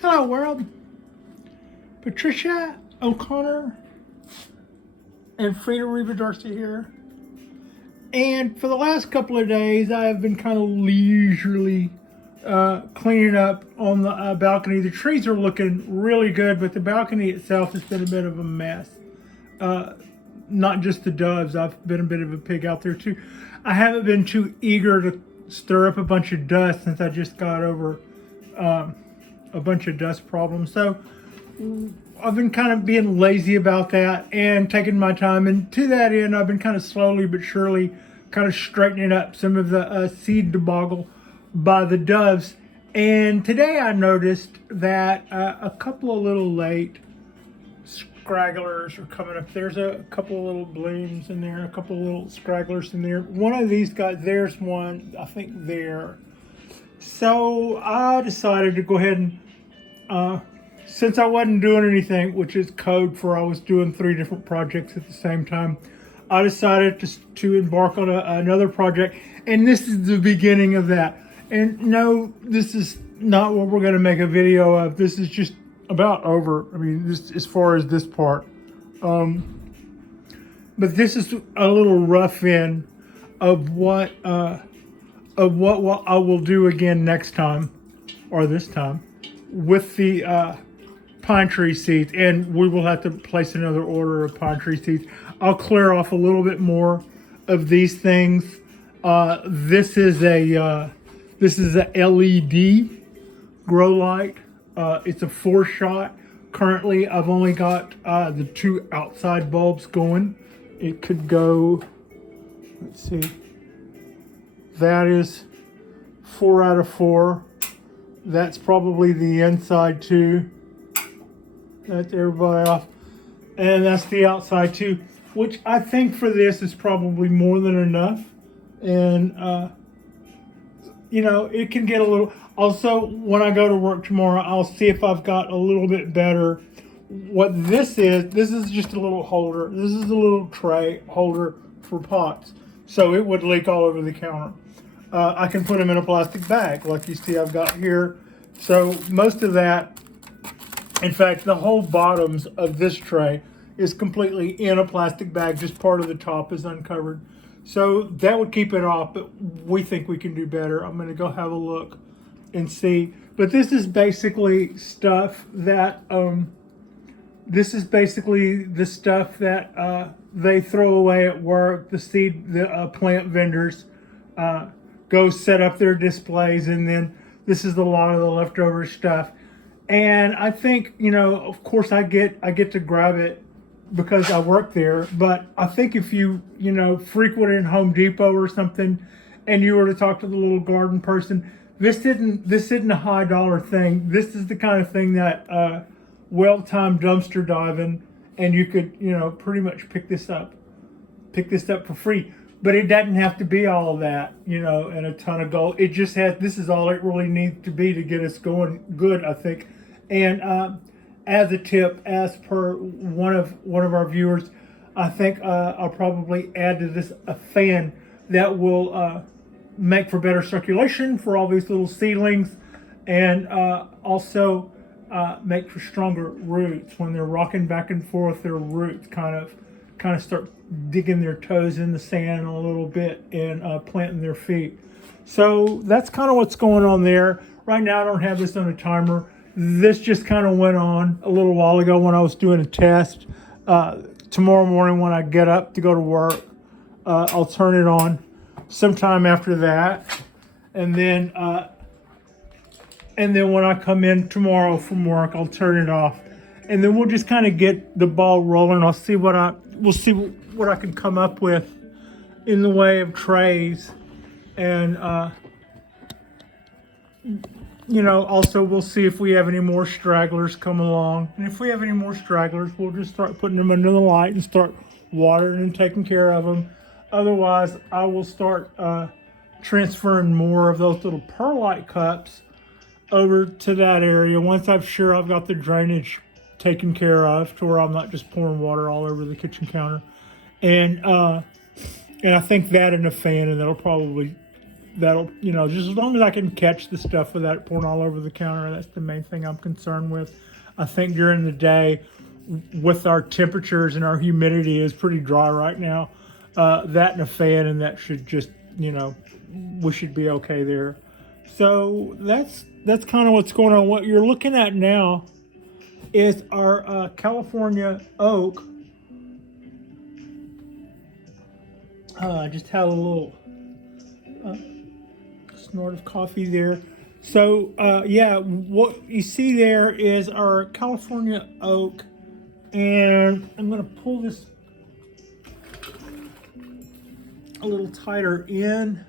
Hello world, Patricia O'Connor and Frida Reba Darcy here. And for the last couple of days, I have been kind of leisurely cleaning up on the balcony. The trees are looking really good, but the balcony itself has been a bit of a mess. Not just the doves, I've been a bit of a pig out there too. I haven't been too eager to stir up a bunch of dust since I just got over a bunch of dust problems. So I've been kind of being lazy about that and taking my time. And to that end, I've been kind of slowly but surely kind of straightening up some of the seed debacle by the doves. And today I noticed that a couple of little late scragglers are coming up. There's a couple of little blooms in there, a couple of little scragglers in there. One of these guys, there's one, I think there. So I decided to go ahead and, since I wasn't doing anything, which is code for I was doing 3 different projects at the same time, I decided to embark on another project. And this is the beginning of that. And no, this is not what we're going to make a video of. This is just about over. I mean, this, as far as this part. But this is a little rough in of what I will do again next time, or this time, with the pine tree seeds. And we will have to place another order of pine tree seeds. I'll clear off a little bit more of these things. This is a LED grow light. It's a 4-shot. Currently, I've only got the 2 outside bulbs going. It could go, let's see, that is 4 out of 4. That's probably the inside too. That's everybody off. And that's the outside too, which I think for this is probably more than enough. And, you know, it can get a little, also when I go to work tomorrow, I'll see if I've got a little bit better. What this is just a little holder. This is a little tray holder for pots. So it would leak all over the counter. I can put them in a plastic bag like you see I've got here. So most of that, in fact, the whole bottoms of this tray is completely in a plastic bag. Just part of the top is uncovered. So that would keep it off, but we think we can do better. I'm going to go have a look and see. But this is basically stuff that, they throw away at work. The plant vendors go set up their displays, and then this is a lot of the leftover stuff. And I think, you know, of course I get to grab it because I work there, but I think if you frequented Home Depot or something and you were to talk to the little garden person, this isn't a high dollar thing. This is the kind of thing that well-timed dumpster diving, and you could, pretty much pick this up for free. But it doesn't have to be all of that, and a ton of gold. It just has, this is all it really needs to be to get us going good, I think. And as a tip, as per one of our viewers, I think I'll probably add to this a fan that will make for better circulation for all these little seedlings, and also make for stronger roots. When they're rocking back and forth, their roots kind of start digging their toes in the sand a little bit and planting their feet. So that's kind of what's going on there. Right now I don't have this on a timer. This just kind of went on a little while ago when I was doing a test. Tomorrow morning when I get up to go to work, I'll turn it on sometime after that. And then when I come in tomorrow from work, I'll turn it off. And then we'll just kind of get the ball rolling. We'll see what I can come up with in the way of trays. And, also we'll see if we have any more stragglers come along. And if we have any more stragglers, we'll just start putting them under the light and start watering and taking care of them. Otherwise, I will start transferring more of those little perlite cups over to that area once I'm sure I've got the drainage taken care of, to where I'm not just pouring water all over the kitchen counter. And I think that and a fan, and that'll probably that'll, you know, just as long as I can catch the stuff without it pouring all over the counter. That's the main thing I'm concerned with. I think during the day, with our temperatures and our humidity is pretty dry right now. That and a fan, and that should just, you know, we should be okay there. So that's kind of what's going on. What you're looking at now is our California oak. I just had a little snort of coffee there. So yeah, what you see there is our California oak, and I'm going to pull this a little tighter in,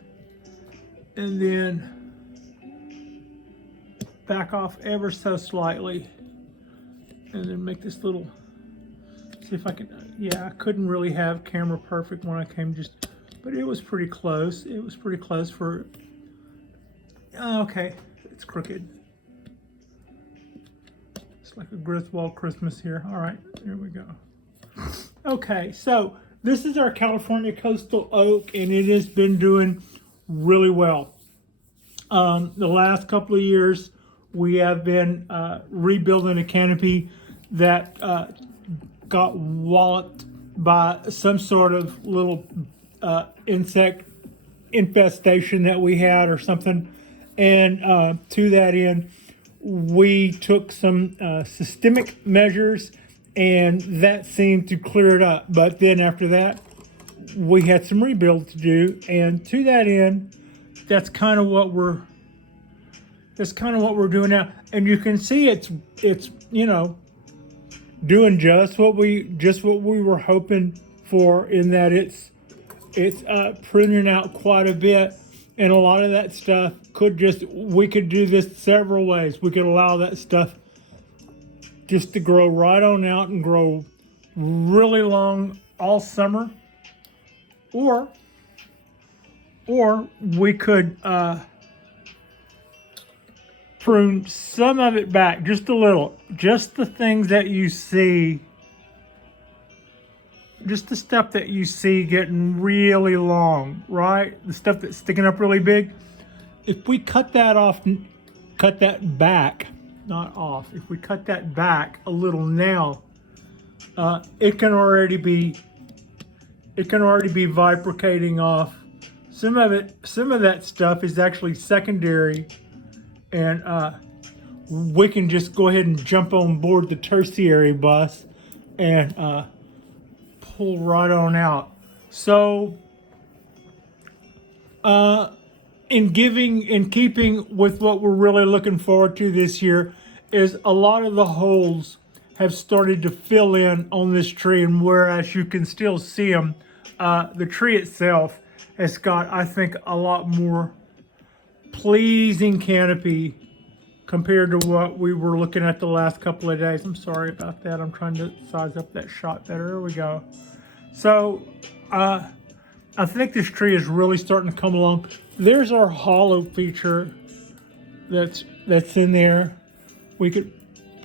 and then back off ever so slightly, and then make this little, see if I can, yeah, I couldn't really have camera perfect when I came just, but it was pretty close. It was pretty close for, okay, it's crooked. It's like a Griswold Christmas here. All right, here we go. Okay, so this is our California coastal oak, and it has been doing really well. The last couple of years, we have been rebuilding a canopy that got walloped by some sort of little insect infestation that we had or something. And to that end, we took some systemic measures, and that seemed to clear it up. But then after that, we had some rebuild to do, and to that end, that's kind of what we're doing now. And you can see it's you know, doing just what we were hoping for, in that it's pruning out quite a bit. And a lot of that stuff we could do this several ways. We could allow that stuff just to grow right on out and grow really long all summer. Or we could prune some of it back, just a little. Just the things that you see, just the stuff that you see getting really long, right? The stuff that's sticking up really big. If we cut that off, cut that back, not off. If we cut that back a little now, it can already be bifurcating off. Some of that stuff is actually secondary, and we can just go ahead and jump on board the tertiary bus and pull right on out. So in keeping with what we're really looking forward to this year, is a lot of the holes have started to fill in on this tree, and whereas you can still see them, the tree itself has got, I think, a lot more pleasing canopy compared to what we were looking at the last couple of days. I'm sorry about that. I'm trying to size up that shot better. There we go. So I think this tree is really starting to come along. There's our hollow feature that's in there. We could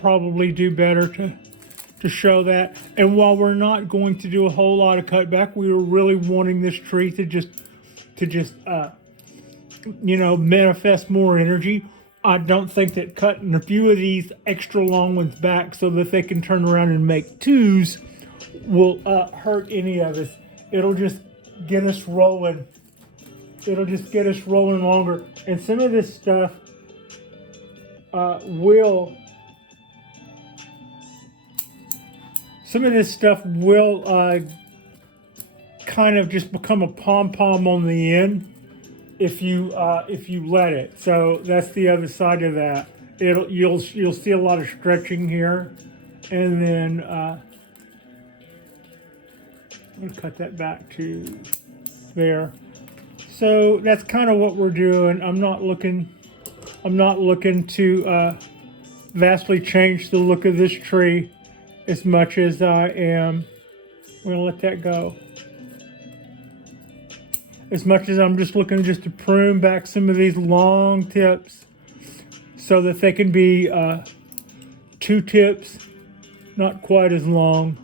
probably do better to show that. And while we're not going to do a whole lot of cutback, we were really wanting this tree to just you know, manifest more energy. I don't think that cutting a few of these extra long ones back so that they can turn around and make twos will hurt any of us. It'll just get us rolling. It'll just get us rolling longer. And some of this stuff will kind of just become a pom-pom on the end if you let it. So that's the other side of that. You'll see a lot of stretching here, and then I'm gonna cut that back to there. So that's kind of what we're doing. I'm not looking to vastly change the look of this tree as much as I am. I'm gonna let that go. As much as I'm just looking just to prune back some of these long tips so that they can be two tips, not quite as long.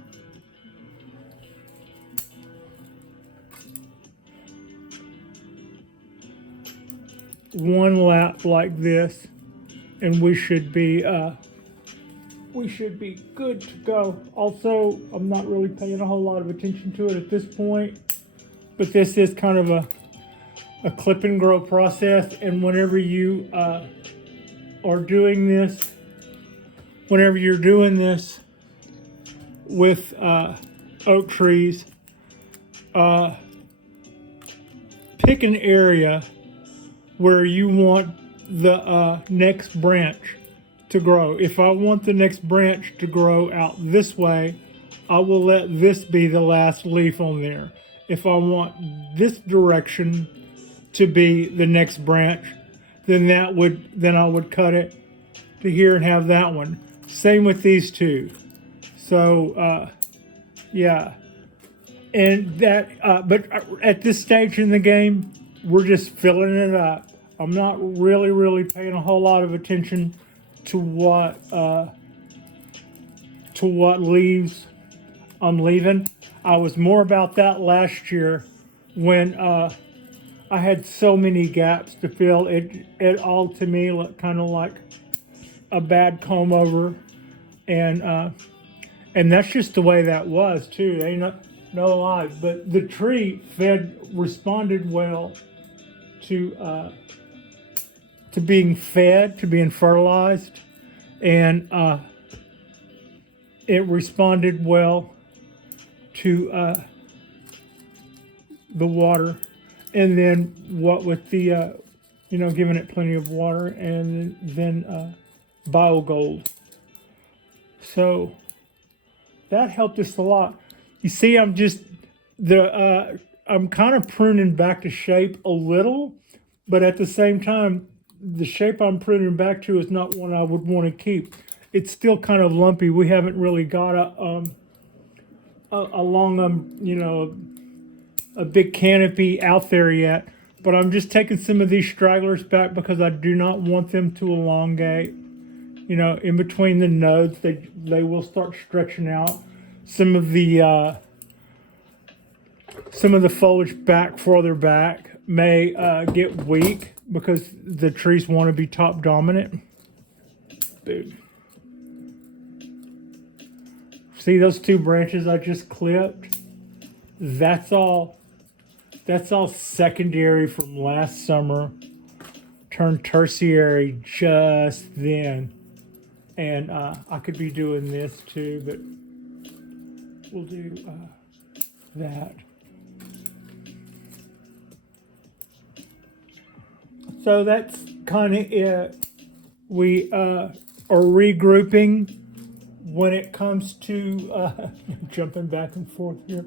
one lap like this, and we should be good to go. Also, I'm not really paying a whole lot of attention to it at this point, but this is kind of a clip and grow process, and whenever you are doing this, whenever you're doing this with oak trees, pick an area where you want the next branch to grow. If I want the next branch to grow out this way, I will let this be the last leaf on there. If I want this direction to be the next branch, then I would cut it to here and have that one. Same with these two. So yeah, and that but at this stage in the game, we're just filling it up. I'm not really paying a whole lot of attention to what leaves I'm leaving. I was more about that last year when I had so many gaps to fill. It all to me looked kind of like a bad comb over, and that's just the way that was too. Ain't no lie. But the tree responded well to being fed, to being fertilized, and it responded well to the water. And then what with the, giving it plenty of water, and then biogold. So that helped us a lot. You see, I'm kind of pruning back to shape a little, but at the same time, the shape I'm pruning back to is not one I would want to keep. It's still kind of lumpy. We haven't really got a big canopy out there yet, but I'm just taking some of these stragglers back because I do not want them to elongate. In between the nodes, they will start stretching out. Some of the foliage further back may get weak because the trees want to be top dominant. Dude. See those two branches I just clipped? That's all secondary from last summer. Turned tertiary just then. And I could be doing this too, but we'll do that. So that's kind of it. We are regrouping when it comes to jumping back and forth here.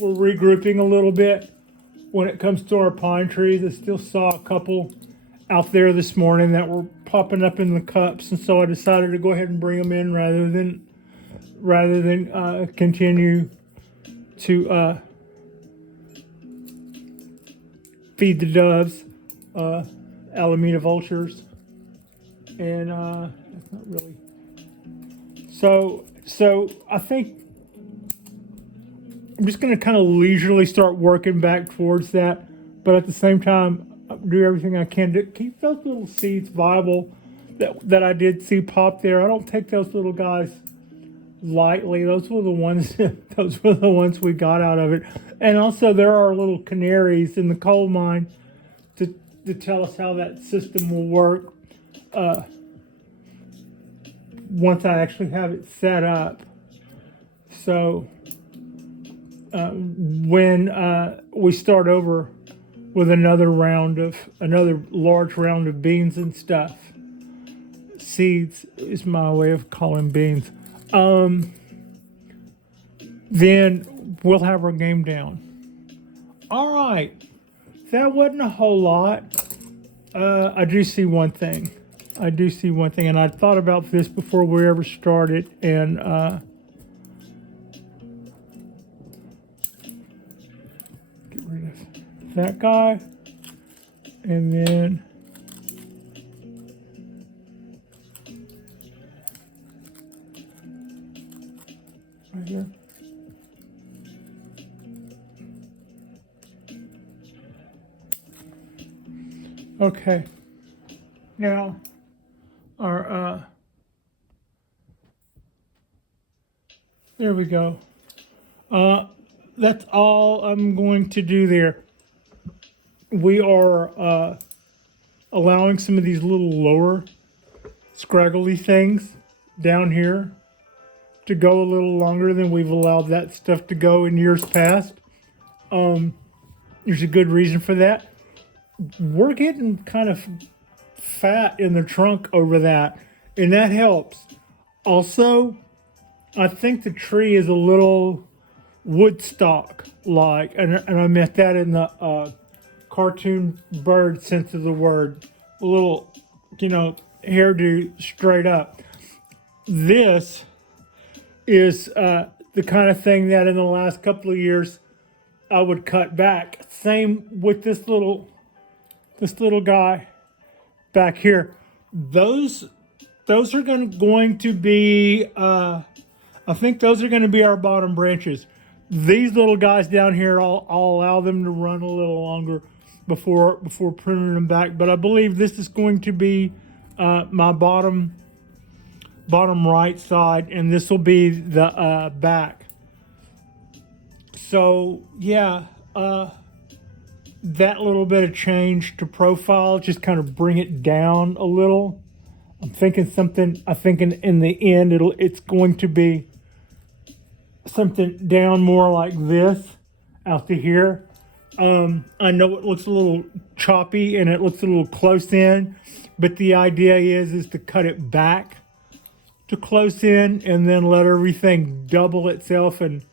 We're regrouping a little bit when it comes to our pine trees. I still saw a couple out there this morning that were popping up in the cups, and so I decided to go ahead and bring them in rather than continue to feed the doves, Alameda vultures, and that's not really. So I think I'm just going to kind of leisurely start working back towards that, but at the same time, do everything I can to keep those little seeds viable that I did see pop there. I don't take those little guys lightly. Those were the ones we got out of it. And also there are little canaries in the coal mine to tell us how that system will work once I actually have it set up. So when we start over with another large round of beans and stuff. Seeds is my way of calling beans. Then we'll have our game down. All right. That wasn't a whole lot. I do see one thing. And I thought about this before we ever started, and get rid of that guy, and then right here. Okay. now are, there we go. That's all I'm going to do there. We are allowing some of these little lower scraggly things down here to go a little longer than we've allowed that stuff to go in years past. There's a good reason for that. We're getting kind of fat in the trunk over that, and that helps. Also, I think the tree is a little Woodstock-like, and I meant that in the cartoon bird sense of the word. A little, hairdo straight up. This is the kind of thing that in the last couple of years I would cut back. Same with this little guy back here. Those are going to be I think those are going to be our bottom branches. These little guys down here, I'll allow them to run a little longer before pruning them back. But I believe this is going to be my bottom right side, and this will be the back. So yeah, that little bit of change to profile, just kind of bring it down a little. I'm thinking in the end it's going to be something down more like this out to here. I know it looks a little choppy and it looks a little close in, but the idea is to cut it back to close in and then let everything double itself and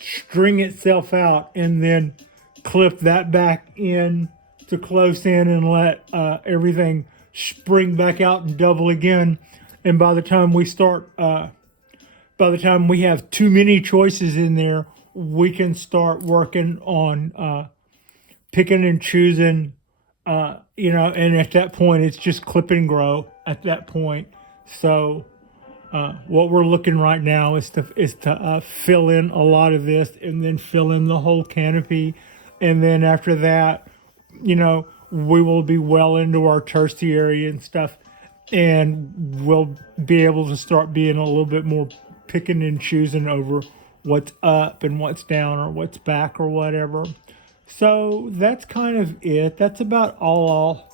string itself out, and then clip that back in to close in and let everything spring back out and double again. And by the time we have too many choices in there, we can start working on picking and choosing, and at that point, it's just clip and grow at that point. So what we're looking right now is to fill in a lot of this and then fill in the whole canopy. And then after that, we will be well into our tertiary and stuff, and we'll be able to start being a little bit more picking and choosing over what's up and what's down or what's back or whatever. So that's kind of it. That's about all I'll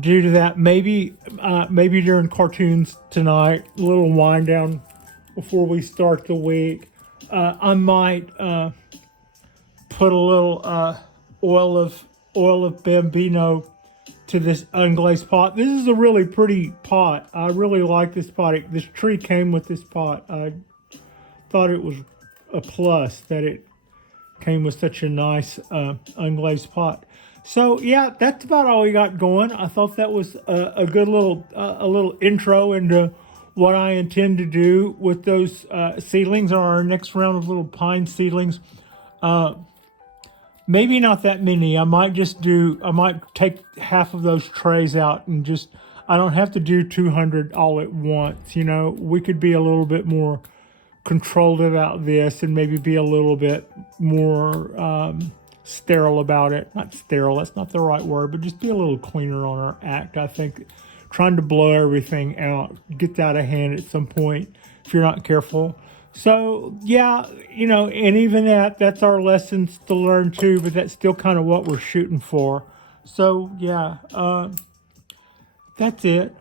do to that. Maybe during cartoons tonight, a little wind down before we start the week. I might put a little oil of bambino to this unglazed pot. This is a really pretty pot. I really like this pot. This tree came with this pot. I thought it was a plus that it came with such a nice unglazed pot. So yeah, that's about all we got going. I thought that was a good little intro into what I intend to do with those seedlings, or our next round of little pine seedlings. Maybe not that many. I might take half of those trays out and I don't have to do 200 all at once. We could be a little bit more controlled about this and maybe be a little bit more sterile about it. Not sterile, that's not the right word, but just be a little cleaner on our act. I think trying to blow everything out gets out of hand at some point if you're not careful. So yeah, and even that's our lessons to learn too, but that's still kind of what we're shooting for. So yeah, that's it.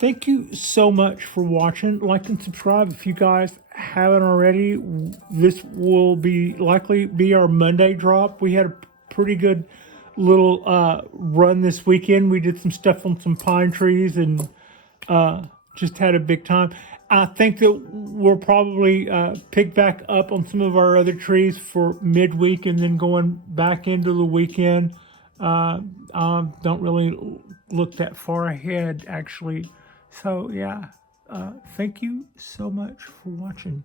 Thank you so much for watching. Like and subscribe if you guys haven't already. This will likely be our Monday drop. We had a pretty good little run this weekend. We did some stuff on some pine trees and just had a big time. I think that we'll probably pick back up on some of our other trees for midweek and then going back into the weekend. Don't really look that far ahead, actually. So, yeah, thank you so much for watching.